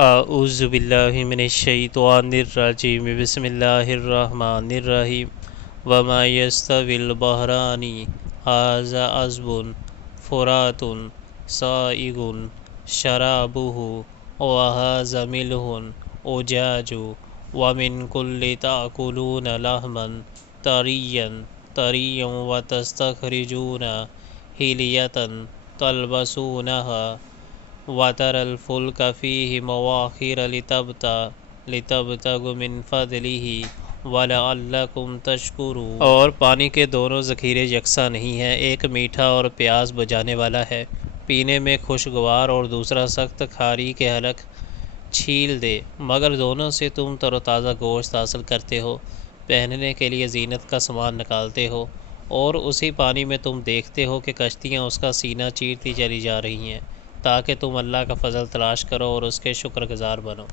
اعوذ باللہ من الشیطان الرجیم بسم اللہ الرحمن الرحیم وما یستوی البحران ھذا عذب فرات سائغ شرابہ وھذا ملح اجاج ومن کل تأکلون لحما طریا وتستخرجون حلیۃ تلبسونها وَتَرَى الْفُلْكَ فِيهِ مَوَاخِرَ لِتَبْتَغُوا مِنْ فَضْلِهِ وَلَعَلَّكُمْ تَشْكُرُونَ۔ اور پانی کے دونوں ذخیرے یکساں نہیں ہیں، ایک میٹھا اور پیاس بجھانے والا ہے، پینے میں خوشگوار، اور دوسرا سخت کھاری کے حلق چھیل دے، مگر دونوں سے تم تر و تازہ گوشت حاصل کرتے ہو، پہننے کے لیے زینت کا سامان نکالتے ہو، اور اسی پانی میں تم دیکھتے ہو کہ کشتیاں اس کا سینہ چیرتی چلی جا رہی ہیں، تاکہ تم اللہ کا فضل تلاش کرو اور اس کے شکر گزار بنو۔